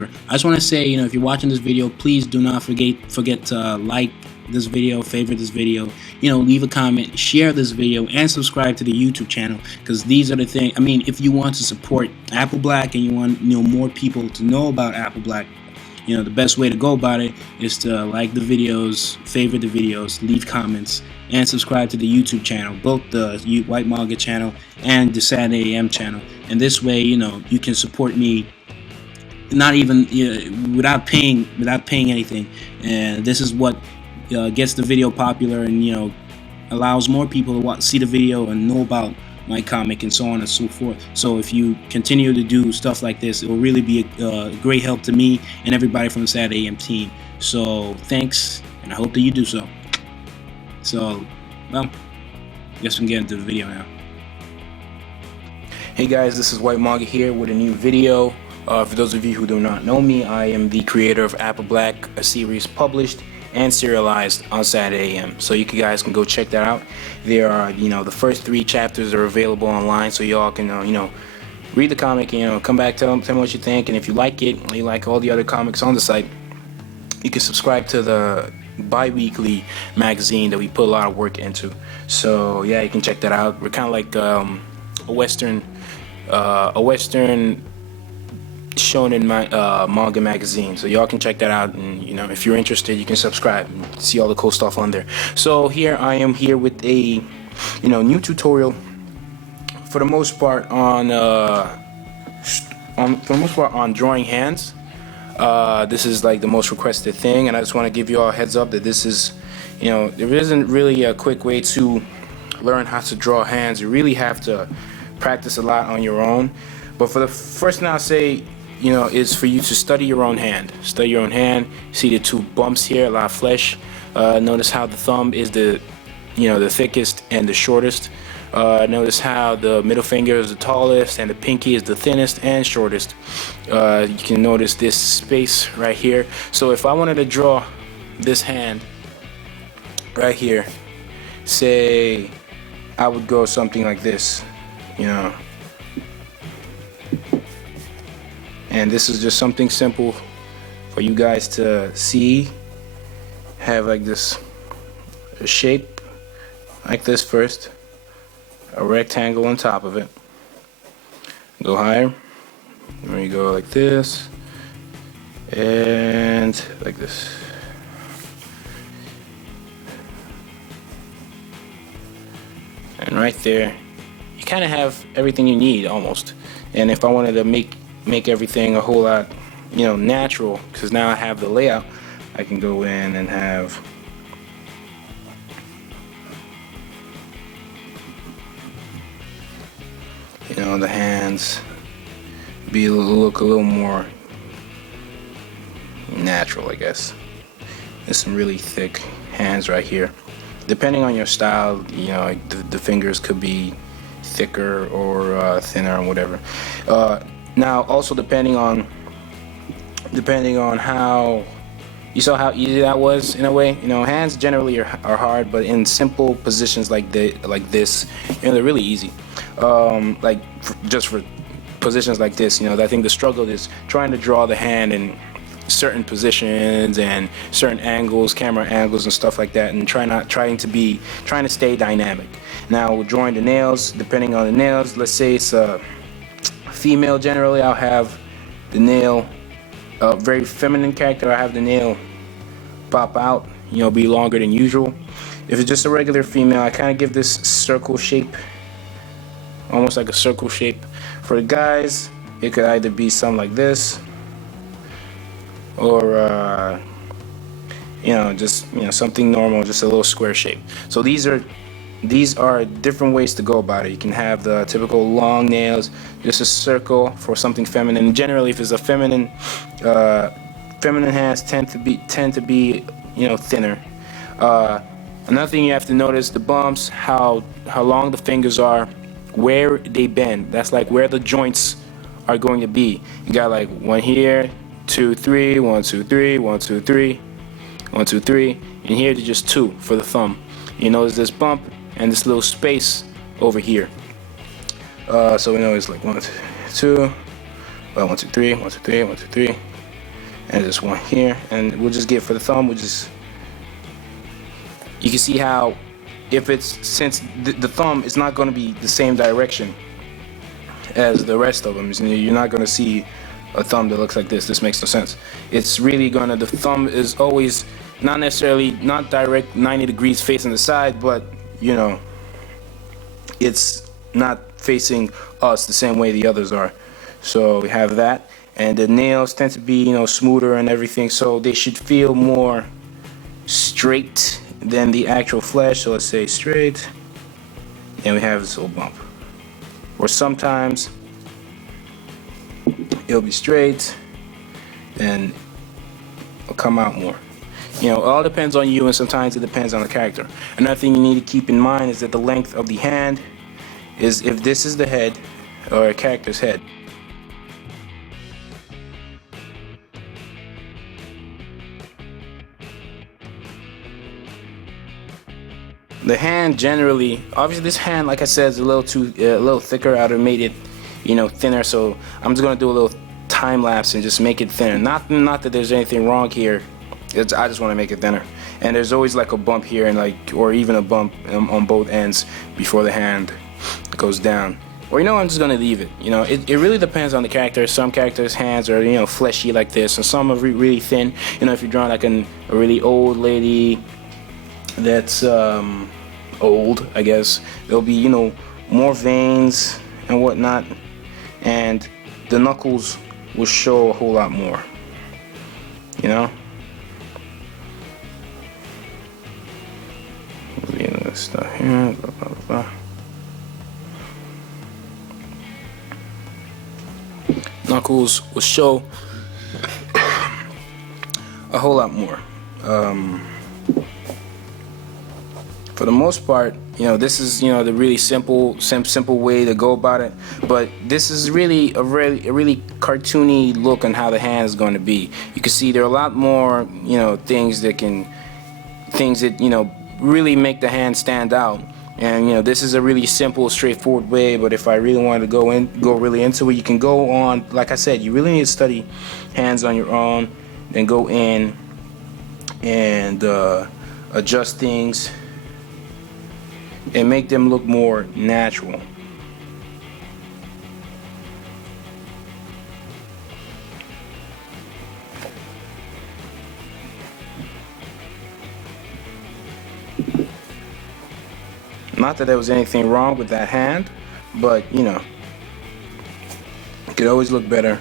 I just want to say, if you're watching this video, please do not forget to like this video, favorite this video, leave a comment, share this video, and subscribe to the YouTube channel, because these are the things. I mean, if you want to support Apple Black and you want more people to know about Apple Black, the best way to go about it is to like the videos, favorite the videos, leave comments, and subscribe to the YouTube channel, both the Whyt Manga channel and the Saturday AM channel. And this way, you can support me, not even without paying anything. And this is what gets the video popular, and allows more people to see the video and know about my comic and so on and so forth. So if you continue to do stuff like this, it will really be a great help to me and everybody from the Saturday AM team. So thanks, and I hope that you do so. So, well, I guess we can get into the video now. Hey guys, this is Whyt Manga here with a new video. For those of you who do not know me, I am the creator of Apple Black, a series published and serialized on Saturday AM. So you guys can go check that out. There are, the first 3 chapters are available online, so y'all can, read the comic, come back, tell me what you think, and if you like it, or you like all the other comics on the site, you can subscribe to the bi-weekly magazine that we put a lot of work into. So yeah, you can check that out. We're kind of like a Western shonen manga magazine, so y'all can check that out, and if you're interested, you can subscribe and see all the cool stuff on there. So here I am here with a new tutorial, for the most part on drawing hands. This is like the most requested thing, and I just want to give you all a heads up that this is, there isn't really a quick way to learn how to draw hands. You really have to practice a lot on your own. But for the first thing I'll say, is for you to study your own hand. Study your own hand. See the 2 bumps here, a lot of flesh. Notice how the thumb is the thickest and the shortest. Notice how the middle finger is the tallest and the pinky is the thinnest and shortest. You can notice this space right here. So if I wanted to draw this hand right here, say I would go something like this, and this is just something simple for you guys to see. Have like this, a shape like this first, a rectangle on top of it, go higher, and you go like this, and like this. And right there, you kind of have everything you need almost. And if I wanted to make everything a whole lot, natural, because now I have the layout, I can go in and have the hands look a little more natural, I guess. There's some really thick hands right here. Depending on your style, the fingers could be thicker or thinner or whatever. Now, also depending on how you saw how easy that was in a way. Hands generally are hard, but in simple positions like this, they're really easy. Just for positions like this, I think the struggle is trying to draw the hand in certain positions and certain angles, camera angles and stuff like that, and trying to stay dynamic. Now, drawing the nails, depending on the nails, let's say it's a female, generally I'll have the nail, a very feminine character, I have the nail pop out, be longer than usual. If it's just a regular female, I kind of give this circle shape, almost like a circle shape. For the guys, it could either be something like this, or just something normal, just a little square shape. So these are different ways to go about it. You can have the typical long nails, just a circle for something feminine. Generally, if it's a feminine hands tend to be thinner. Another thing you have to notice, the bumps, how long the fingers are, where they bend. That's like where the joints are going to be. You got like 1 here, 2, 3, 1, 2, 3, 1, 2, 3, 1, 2, 3, and here there's just 2 for the thumb. You notice this bump and this little space over here. So we know it's like 1, 2, 1, 2, 3, 1, 2, 3, 1, 2, 3, and this one here, and we'll just get for the thumb. We'll just, you can see how if it's, since the thumb is not going to be the same direction as the rest of them, you're not going to see a thumb that looks like this. This makes no sense. It's really gonna, the thumb is always not necessarily, not direct 90 degrees facing the side, but you know, it's not facing us the same way the others are. So we have that, and the nails tend to be, you know, smoother and everything, so they should feel more straight than the actual flesh. So let's say straight, and we have this little bump. Or sometimes it'll be straight and it'll come out more. You know, it all depends on you, and sometimes it depends on the character. Another thing you need to keep in mind is that the length of the hand is, if this is the head or a character's head, the hand generally, obviously this hand, like I said, is a little thicker. I'd have made it, you know, thinner. So I'm just gonna do a little time lapse and just make it thinner. Not that there's anything wrong here. I just want to make it thinner. And there's always like a bump here, and like, or even a bump on both ends before the hand goes down. Or, you know, I'm just gonna leave it. You know, it really depends on the character. Some characters' hands are, you know, fleshy like this, and some are really thin. You know, if you're drawing like a really old lady that's old, I guess, there'll be, you know, more veins and whatnot, and the knuckles will show a whole lot more, you know. This stuff here, blah, blah, blah. Knuckles will show a whole lot more. For the most part, you know, this is, you know, the really simple way to go about it. But this is really a really cartoony look on how the hand is going to be. You can see there are a lot more, you know, things that you know, really make the hand stand out. And, you know, this is a really simple, straightforward way. But if I really wanted to go really into it, you can go on. Like I said, you really need to study hands on your own, then go in and adjust things and make them look more natural. Not that there was anything wrong with that hand, but, you know, it could always look better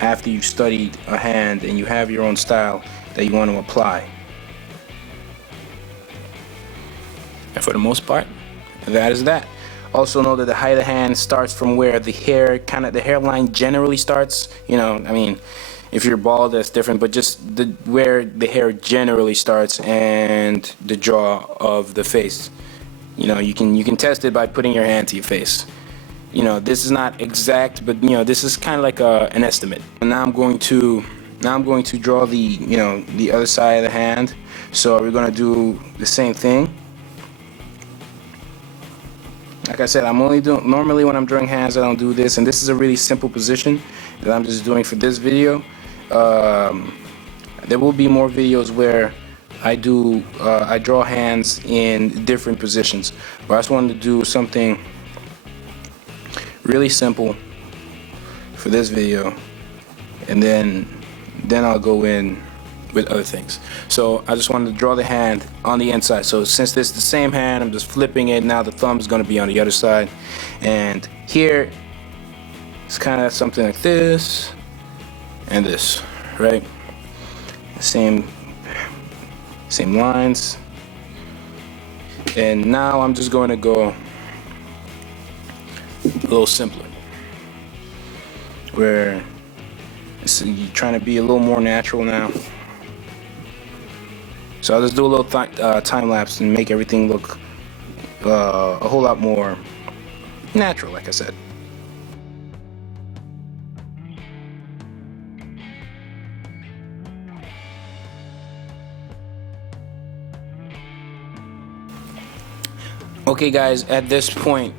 after you've studied a hand and you have your own style that you want to apply. And for the most part, that is that. Also know that the height of the hand starts from where the hairline generally starts. You know, I mean, if you're bald, that's different, but just where the hair generally starts and the jaw of the face. You know, you can test it by putting your hand to your face. You know, this is not exact, but, you know, this is kind of like an estimate. And now I'm going to draw the, you know, the other side of the hand. So we're going to do the same thing. Like I said, normally when I'm drawing hands, I don't do this, and this is a really simple position that I'm just doing for this video. There will be more videos where I draw hands in different positions, but I just wanted to do something really simple for this video, and then I'll go in with other things. So I just wanted to draw the hand on the inside. So since this is the same hand, I'm just flipping it. Now the thumb is going to be on the other side, and here it's kind of something like this and this, right? Same lines. And now I'm just going to go a little simpler, where you're trying to be a little more natural now. So I'll just do a little time lapse and make everything look a whole lot more natural, like I said. Okay guys, at this point,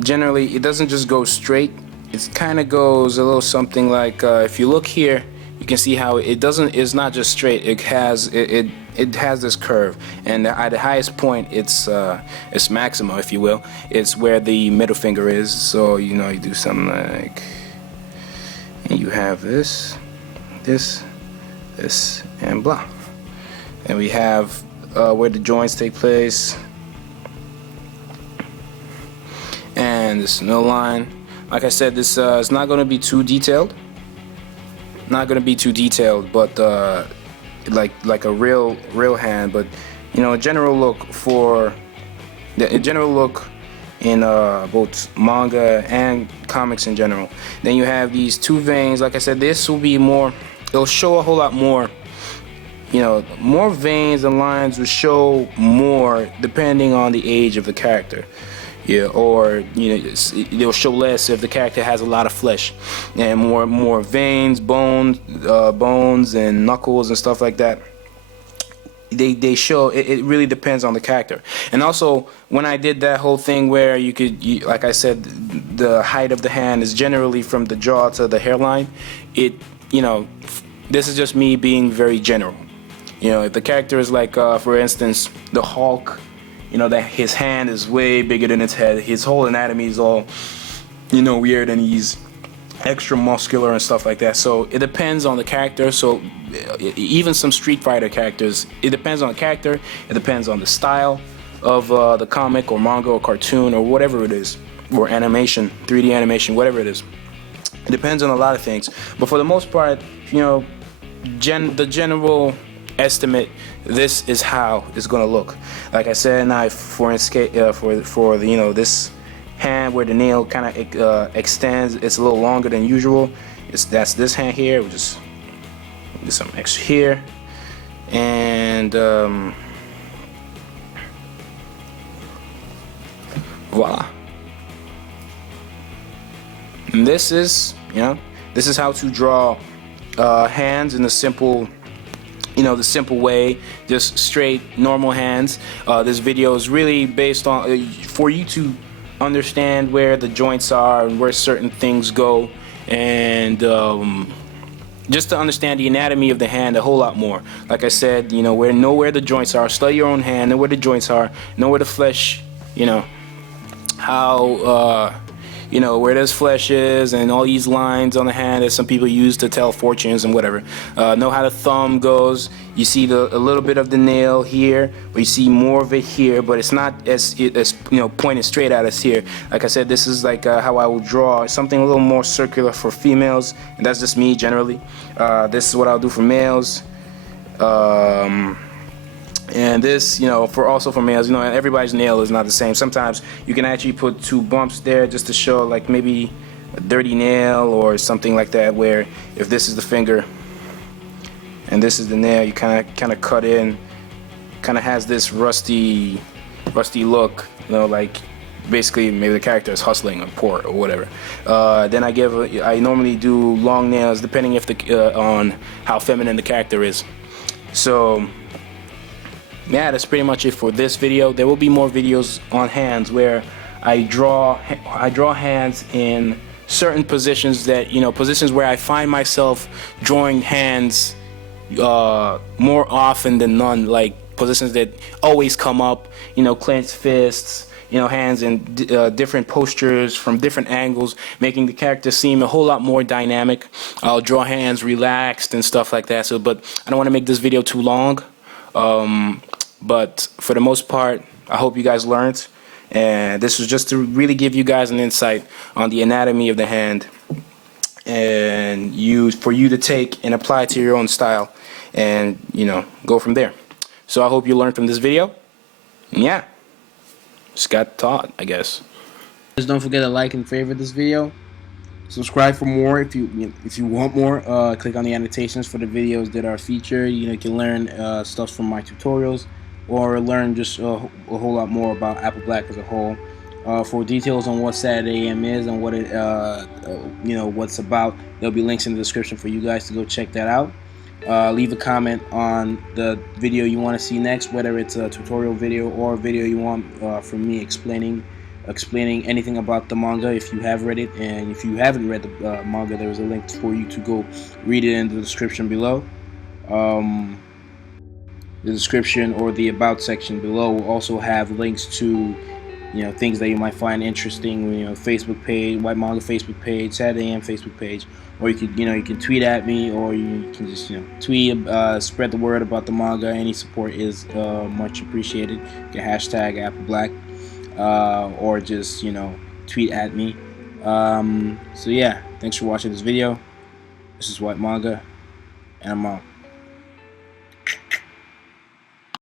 generally it doesn't just go straight. it kind of goes a little something like, if you look here, you can see how it's not just straight. It has this curve, and at the highest point, it's maximum, if you will. It's where the middle finger is. So you do something like, and you have this, and blah. And we have where the joints take place, and this middle line. Like I said, this is not going to be too detailed. But like a real hand. But a general look in both manga and comics in general. Then you have these two veins. Like I said, this will be more. It'll show a whole lot more. More veins and lines will show more depending on the age of the character. Yeah, or they'll show less if the character has a lot of flesh, and more veins, bones, and knuckles and stuff like that. They show it really depends on the character. And also, when I did that whole thing where like I said, the height of the hand is generally from the jaw to the hairline. This is just me being very general. If the character is like, for instance, the Hulk. That his hand is way bigger than its head. His whole anatomy is all, weird, and he's extra muscular and stuff like that. So it depends on the character. So even some Street Fighter characters, it depends on the character. It depends on the style of the comic or manga or cartoon or whatever it is, or animation, 3D animation, whatever it is. It depends on a lot of things. But for the most part, the general estimate, this is how it's gonna look. Like I said, now for this hand where the nail kind of extends, it's a little longer than usual. That's this hand here. We'll just do some extra here, and voila. And this is how to draw hands in a simple. The simple way, just straight, normal hands. This video is really based on for you to understand where the joints are and where certain things go, and just to understand the anatomy of the hand a whole lot more. Like I said, know where the joints are. Study your own hand, know where the joints are, know where the flesh, how where this flesh is, and all these lines on the hand that some people use to tell fortunes and whatever. Know how the thumb goes. You see a little bit of the nail here, but you see more of it here, but it's not as pointed straight at us here. Like I said, this is like how I will draw something a little more circular for females, and that's just me generally. This is what I'll do for males. And this, for males, everybody's nail is not the same. Sometimes you can actually put two bumps there just to show like maybe a dirty nail or something like that, where if this is the finger and this is the nail, you kind of cut in, kind of has this rusty look, like basically maybe the character is hustling or poor or whatever. Then I normally do long nails depending on how feminine the character is. So yeah, that's pretty much it for this video. There will be more videos on hands where I draw hands in certain positions that positions where I find myself drawing hands more often than none, like positions that always come up, clenched fists, hands in different postures from different angles, making the character seem a whole lot more dynamic. I'll draw hands relaxed and stuff like that. So, but I don't want to make this video too long. But for the most part, I hope you guys learned, and this was just to really give you guys an insight on the anatomy of the hand, and for you to take and apply to your own style, and go from there. So I hope you learned from this video. And yeah, just got taught, I guess. Just don't forget to like and favorite this video. Subscribe for more if you want more. Click on the annotations for the videos that are featured. You can learn stuff from my tutorials, or learn just a whole lot more about Apple Black as a whole. For details on what Saturday AM is and what it what's about, there'll be links in the description for you guys to go check that out. Leave a comment on the video you want to see next, whether it's a tutorial video or a video you want from me explaining explaining anything about the manga if you have read it, and if you haven't read the manga, there is a link for you to go read it in the description below. The description or the about section below will also have links to things that you might find interesting. Facebook page, Whyt Manga Facebook page, Saturday AM Facebook page, or you could you can tweet at me, or you can just tweet, spread the word about the manga. Any support is much appreciated. You can hashtag AppleBlack, or just tweet at me. So yeah, thanks for watching this video. This is Whyt Manga, and I'm out.